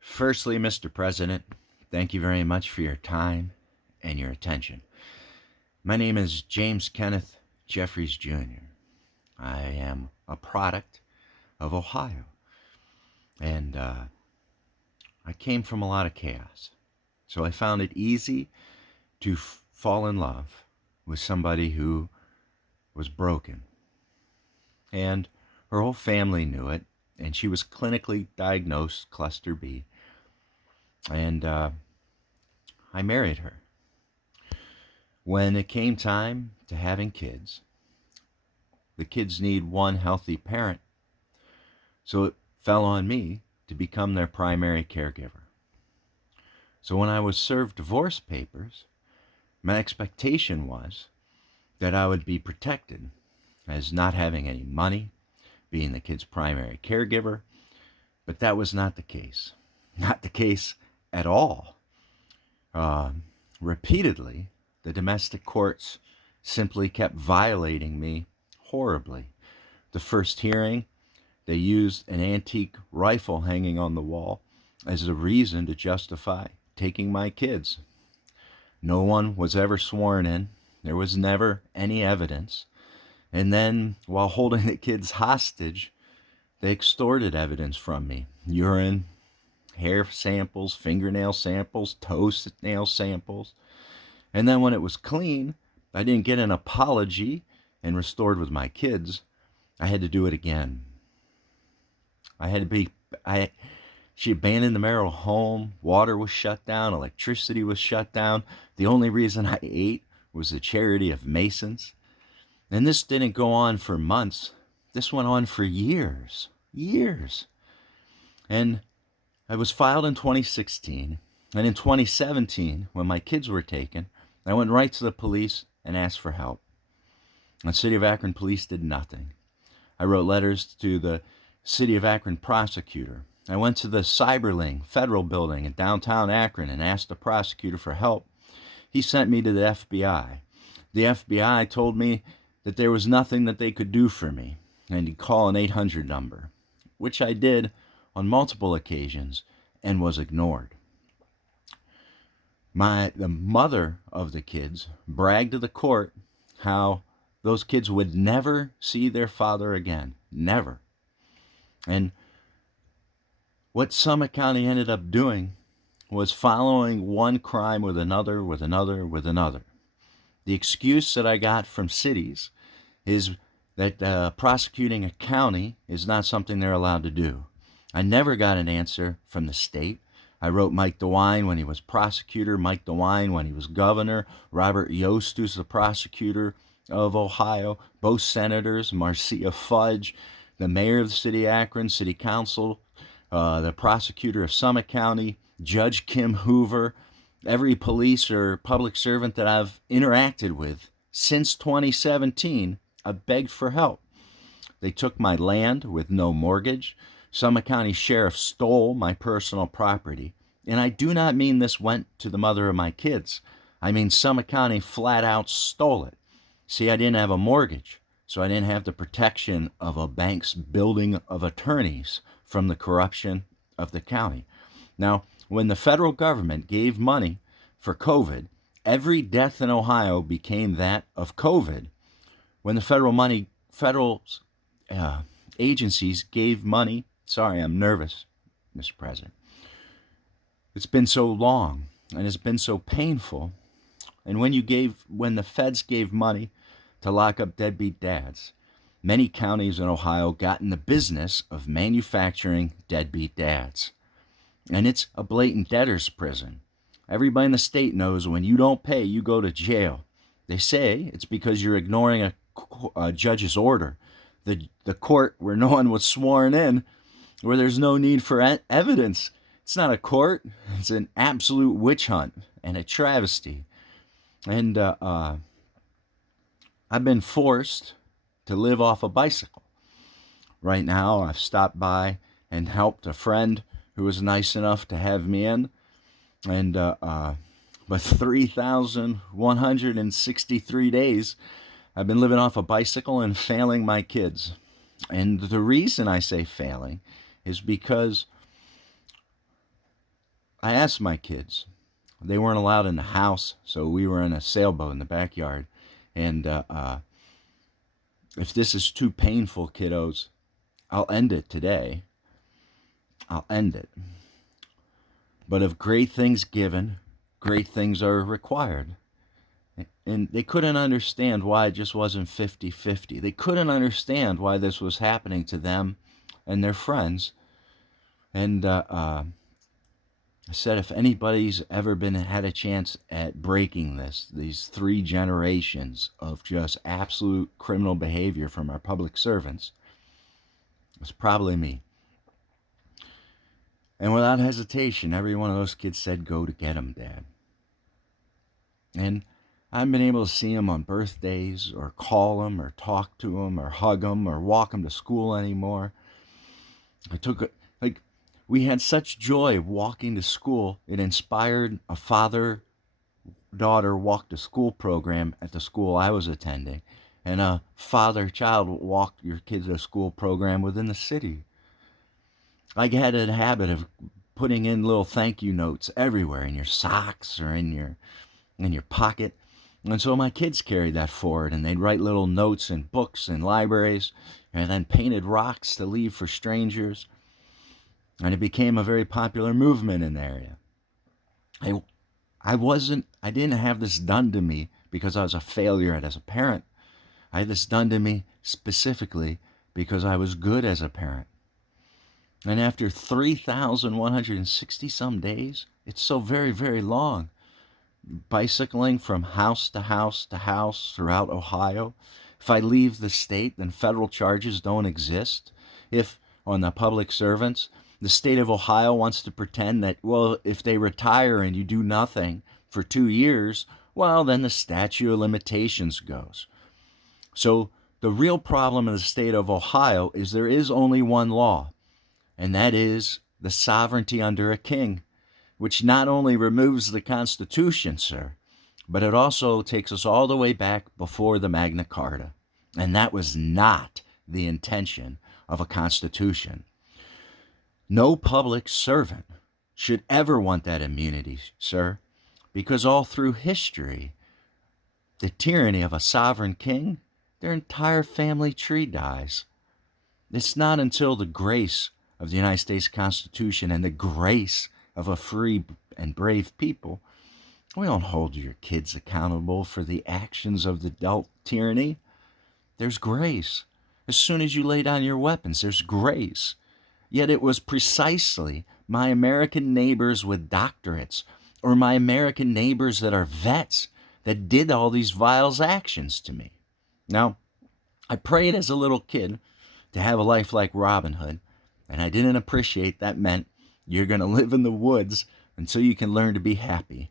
Firstly, Mr. President, thank you very much for your time and your attention. My name is James Kenneth Jeffries Jr. I am a product of Ohio, and I came from a lot of chaos. So I found it easy to fall in love with somebody who was broken. And her whole family knew it, and she was clinically diagnosed cluster B. And I married her. When it came time to having kids, the kids need one healthy parent. So it fell on me to become their primary caregiver. So when I was served divorce papers, my expectation was that I would be protected as not having any money, being the kid's primary caregiver, but that was not the case. Not the case at all. Repeatedly, the domestic courts simply kept violating me horribly. The first hearing, they used an antique rifle hanging on the wall as a reason to justify taking my kids. No one was ever sworn in. There was never any evidence. And then, while holding the kids hostage, they extorted evidence from me. Urine, hair samples, fingernail samples, toenail samples. And then when it was clean, I didn't get an apology and restored with my kids. I had to do it again. She abandoned the marital home. Water was shut down. Electricity was shut down. The only reason I ate was the charity of Masons. And this didn't go on for months. This went on for years. And I was filed in 2016. And in 2017, when my kids were taken, I went right to the police and asked for help. The City of Akron police did nothing. I wrote letters to the City of Akron prosecutor. I went to the Cyberling Federal Building in downtown Akron and asked the prosecutor for help. He sent me to the FBI. The FBI told me that there was nothing that they could do for me, and he'd call an 800 number, which I did on multiple occasions and was ignored. The mother of the kids bragged to the court how those kids would never see their father again. Never. And what Summit County ended up doing was following one crime with another, with another, with another. The excuse that I got from cities is that prosecuting a county is not something they're allowed to do. I never got an answer from the state. I wrote Mike DeWine when he was prosecutor, Mike DeWine when he was governor, Robert Yost, who's the prosecutor of Ohio, both senators, Marcia Fudge, the mayor of the city of Akron, city council, the prosecutor of Summit County, Judge Kim Hoover, every police or public servant that I've interacted with since 2017, I've begged for help. They took my land with no mortgage. Summit County Sheriff stole my personal property. And I do not mean this went to the mother of my kids. I mean Summit County flat out stole it. See, I didn't have a mortgage, so I didn't have the protection of a bank's building of attorneys from the corruption of the county. Now, when the federal government gave money for COVID, every death in Ohio became that of COVID. When the federal agencies gave money, sorry, I'm nervous, Mr. President. It's been so long and it's been so painful. And when the feds gave money to lock up deadbeat dads, many counties in Ohio got in the business of manufacturing deadbeat dads. And it's a blatant debtors prison. Everybody in the state knows when you don't pay, you go to jail. They say it's because you're ignoring a judge's order. The court where no one was sworn in, where there's no need for evidence. It's not a court. It's an absolute witch hunt and a travesty. And I've been forced to live off a bicycle. Right now, I've stopped by and helped a friend who was nice enough to have me in. And but 3,163 days, I've been living off a bicycle and failing my kids. And the reason I say failing is because I asked my kids. They weren't allowed in the house, so we were in a sailboat in the backyard. And if this is too painful, kiddos, I'll end it today. I'll end it. But if great things given, great things are required. And they couldn't understand why it just wasn't 50-50. They couldn't understand why this was happening to them and their friends. And I said, if anybody's ever had a chance at breaking these 3 generations of just absolute criminal behavior from our public servants, it's probably me. And without hesitation, every one of those kids said, go to get him, Dad. And I haven't been able to see him on birthdays or call him or talk to him or hug him or walk him to school anymore. We had such joy walking to school. It inspired a father-daughter walk-to-school program at the school I was attending, and a father-child walk your kids to school program within the city. I had a habit of putting in little thank you notes everywhere, in your socks or in your pocket. And so my kids carried that forward, and they'd write little notes in books and libraries, and then painted rocks to leave for strangers. And it became a very popular movement in the area. I didn't have this done to me because I was a failure as a parent. I had this done to me specifically because I was good as a parent. And after 3,160 some days, it's so very, very long, bicycling from house to house to house throughout Ohio. If I leave the state, then federal charges don't exist. If on the public servants, the state of Ohio wants to pretend that, well, if they retire and you do nothing for 2 years, well, then the statute of limitations goes. So the real problem in the state of Ohio is there is only one law, and that is the sovereignty under a king, which not only removes the Constitution, sir, but it also takes us all the way back before the Magna Carta. And that was not the intention of a constitution. No public servant should ever want that immunity, sir, because all through history, the tyranny of a sovereign king, their entire family tree dies. It's not until the grace of the United States Constitution and the grace of a free and brave people, we don't hold your kids accountable for the actions of the adult tyranny. There's grace. As soon as you lay down your weapons, there's grace. Yet it was precisely my American neighbors with doctorates or my American neighbors that are vets that did all these vile actions to me. Now, I prayed as a little kid to have a life like Robin Hood, and I didn't appreciate that meant you're going to live in the woods until you can learn to be happy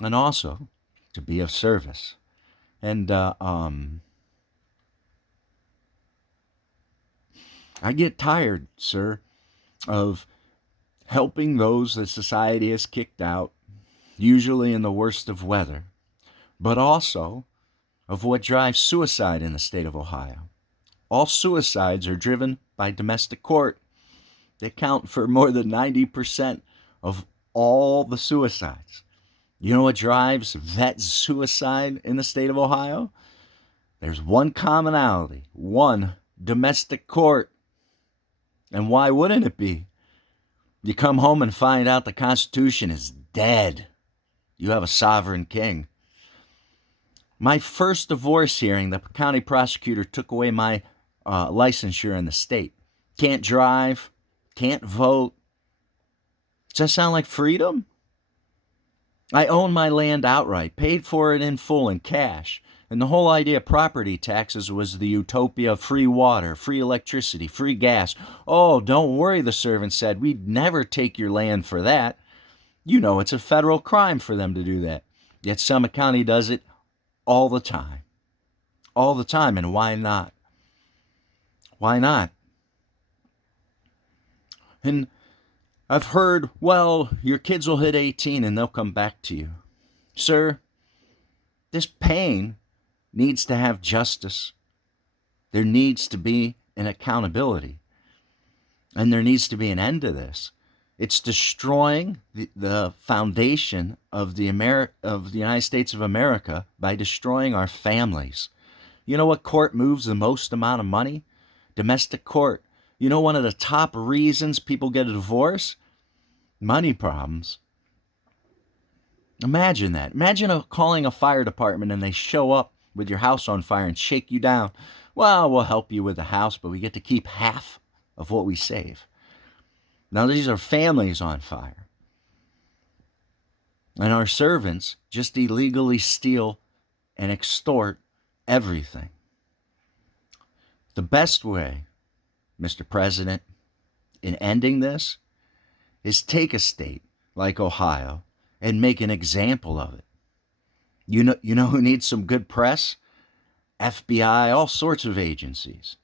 and also to be of service. And I get tired, sir, of helping those that society has kicked out, usually in the worst of weather, but also of what drives suicide in the state of Ohio. All suicides are driven by domestic court. They account for more than 90% of all the suicides. You know what drives vet suicide in the state of Ohio? There's one commonality, one domestic court. And why wouldn't it be? You come home and find out the Constitution is dead. You have a sovereign king. My first divorce hearing, the county prosecutor took away my licensure in the state. Can't drive, can't vote. Does that sound like freedom? I own my land outright, paid for it in full in cash. And the whole idea of property taxes was the utopia of free water, free electricity, free gas. Oh, don't worry, the servant said. We'd never take your land for that. You know it's a federal crime for them to do that. Yet Summit County does it all the time. All the time. And why not? Why not? And I've heard, well, your kids will hit 18 and they'll come back to you. Sir, this pain needs to have justice. There needs to be an accountability. And there needs to be an end to this. It's destroying the foundation of the United States of America by destroying our families. You know what court moves the most amount of money? Domestic court. You know one of the top reasons people get a divorce? Money problems. Imagine that. Imagine calling a fire department and they show up with your house on fire and shake you down. Well, we'll help you with the house, but we get to keep half of what we save. Now, these are families on fire. And our servants just illegally steal and extort everything. The best way, Mr. President, in ending this is take a state like Ohio and make an example of it. You know who needs some good press? FBI, all sorts of agencies.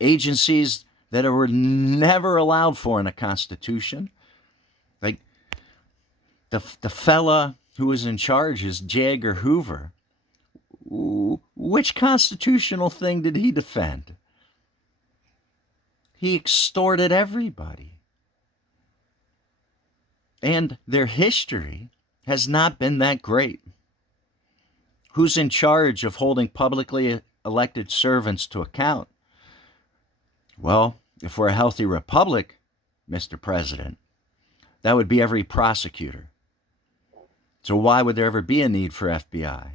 Agencies that were never allowed for in a constitution. Like the fella who was in charge is J. Edgar Hoover. Which constitutional thing did he defend? He extorted everybody. And their history has not been that great. Who's in charge of holding publicly elected servants to account? Well, if we're a healthy republic, Mr. President, that would be every prosecutor. So why would there ever be a need for FBI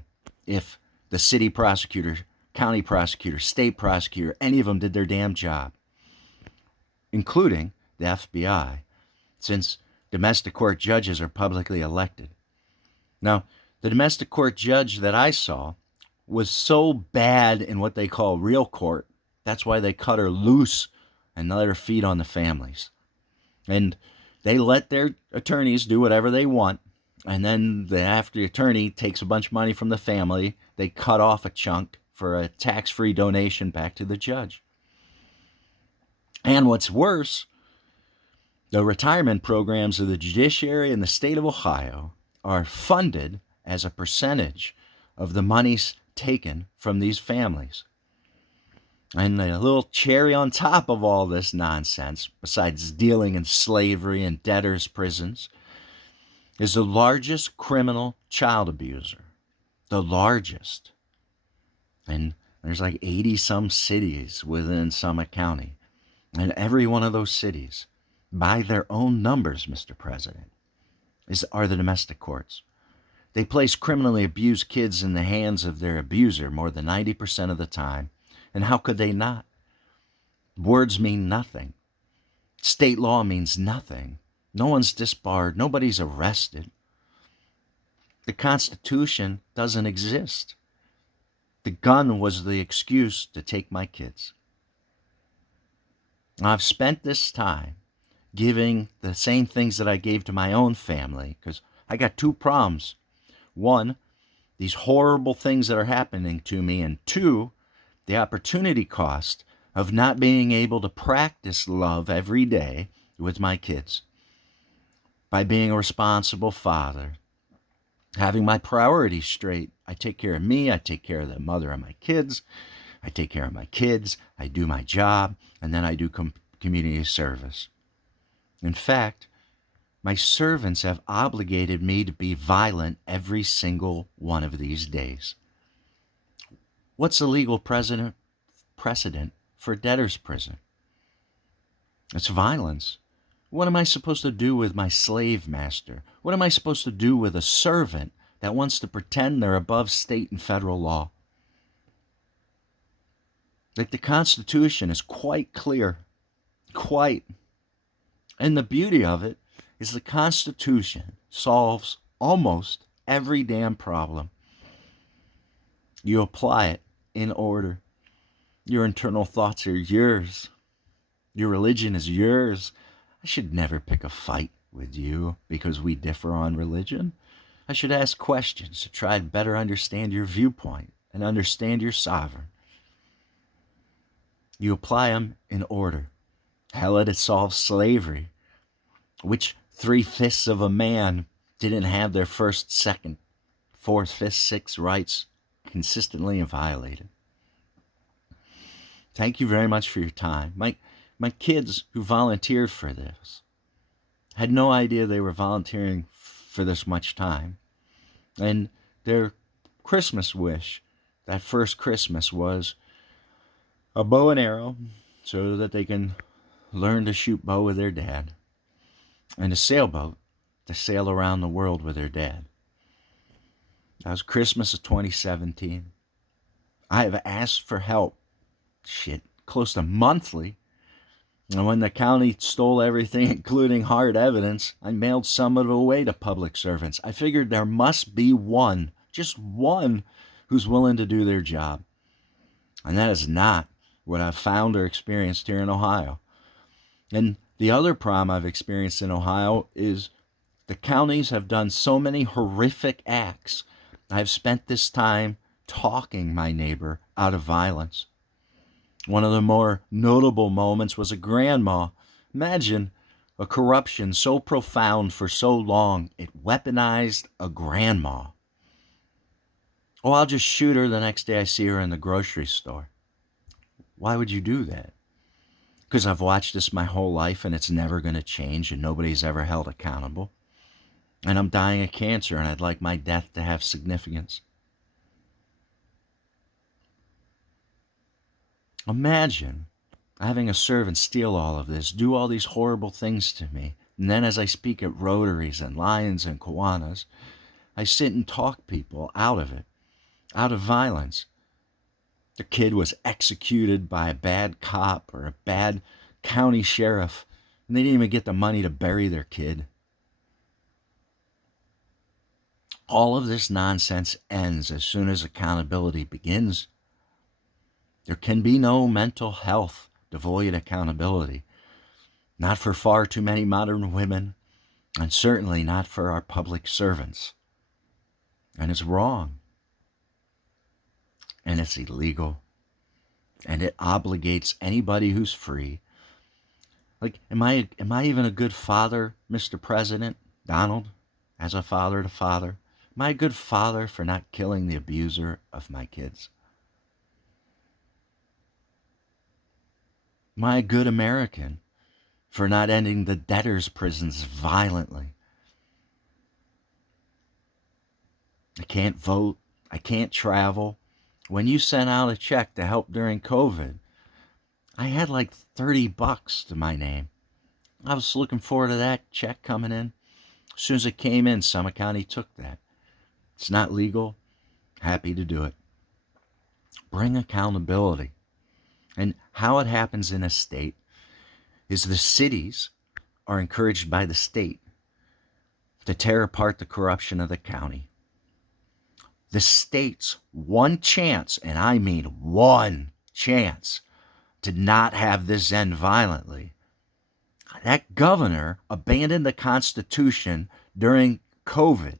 if the city prosecutor, county prosecutor, state prosecutor, any of them did their damn job, including the FBI, since domestic court judges are publicly elected? Now, the domestic court judge that I saw was so bad in what they call real court. That's why they cut her loose and let her feed on the families. And they let their attorneys do whatever they want. And then after the attorney takes a bunch of money from the family, they cut off a chunk for a tax-free donation back to the judge. And what's worse, the retirement programs of the judiciary in the state of Ohio are funded as a percentage of the monies taken from these families. And the little cherry on top of all this nonsense, besides dealing in slavery and debtors' prisons, is the largest criminal child abuser. The largest. And there's like 80-some cities within Summit County. And every one of those cities, by their own numbers, Mr. President, are the domestic courts. They place criminally abused kids in the hands of their abuser more than 90% of the time. And how could they not? Words mean nothing. State law means nothing. No one's disbarred. Nobody's arrested. The Constitution doesn't exist. The gun was the excuse to take my kids. I've spent this time giving the same things that I gave to my own family because I got two problems. One, these horrible things that are happening to me, and two, the opportunity cost of not being able to practice love every day with my kids. By being a responsible father, having my priorities straight. I take care of me, I take care of the mother of my kids, I take care of my kids, I do my job, and then I do community service. In fact, my servants have obligated me to be violent every single one of these days. What's the legal precedent for debtor's prison? It's violence. What am I supposed to do with my slave master? What am I supposed to do with a servant that wants to pretend they're above state and federal law? Like, the Constitution is quite clear. Quite. And the beauty of it is the Constitution solves almost every damn problem. You apply it in order. Your internal thoughts are yours. Your religion is yours. I should never pick a fight with you because we differ on religion. I should ask questions to try to better understand your viewpoint and understand your sovereign. You apply them in order. Hell, it solves slavery, which 3/5 of a man didn't have their first, second, fourth, fifth, sixth rights consistently violated. Thank you very much for your time. My kids who volunteered for this had no idea they were volunteering for this much time. And their Christmas wish, that first Christmas, was a bow and arrow so that they can learn to shoot bow with their dad, and a sailboat to sail around the world with their dad. That was Christmas of 2017. I have asked for help, close to monthly. And when the county stole everything, including hard evidence, I mailed some of it away to public servants. I figured there must be one, just one, who's willing to do their job. And that is not what I've found or experienced here in Ohio. And the other problem I've experienced in Ohio is the counties have done so many horrific acts. I've spent this time talking my neighbor out of violence. One of the more notable moments was a grandma. Imagine a corruption so profound for so long, it weaponized a grandma. Oh, I'll just shoot her the next day I see her in the grocery store. Why would you do that? Because I've watched this my whole life and it's never going to change and nobody's ever held accountable. And I'm dying of cancer and I'd like my death to have significance. Imagine having a servant steal all of this, do all these horrible things to me, and then as I speak at Rotaries and Lions and Kiwanis, I sit and talk people out of it, out of violence. The kid was executed by a bad cop or a bad county sheriff, and they didn't even get the money to bury their kid. All of this nonsense ends as soon as accountability begins. There can be no mental health devoid of accountability. Not for far too many modern women, and certainly not for our public servants. And it's wrong. And it's illegal. And it obligates anybody who's free. Like, am I even a good father, Mr. President, Donald, as a father to father? Am I a good father for not killing the abuser of my kids? Am I a good American for not ending the debtors' prisons violently? I can't vote. I can't travel. When you sent out a check to help during COVID, I had like $30 to my name. I was looking forward to that check coming in. As soon as it came in, Summit County took that. It's not legal. Happy to do it. Bring accountability. And how it happens in a state is the cities are encouraged by the state to tear apart the corruption of the county. The state's one chance, and I mean one chance, to not have this end violently. That governor abandoned the Constitution during COVID.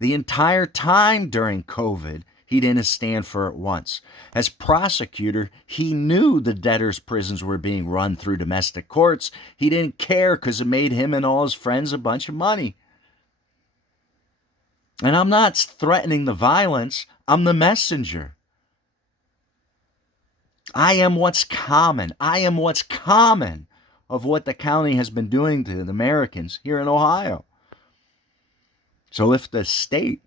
The entire time during COVID, he didn't stand for it once. As prosecutor, he knew the debtors' prisons were being run through domestic courts. He didn't care because it made him and all his friends a bunch of money. And I'm not threatening the violence. I'm the messenger. I am what's common. I am what's common of what the county has been doing to the Americans here in Ohio. So if the state,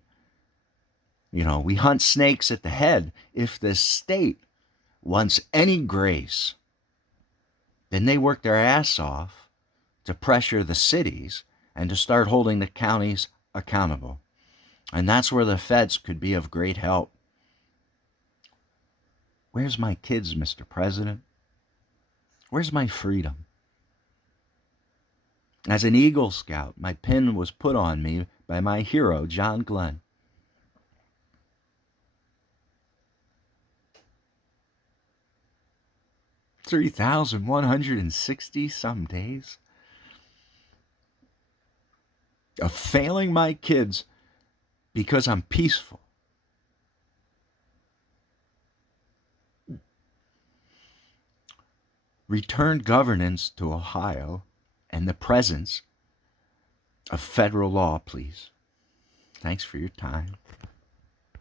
we hunt snakes at the head. If the state wants any grace, then they work their ass off to pressure the cities and to start holding the counties accountable. And that's where the feds could be of great help. Where's my kids, Mr. President? Where's my freedom? As an Eagle Scout, my pin was put on me by my hero, John Glenn. $3,160 some days of failing my kids because I'm peaceful. Return governance to Ohio and the presence of federal law, please. Thanks for your time.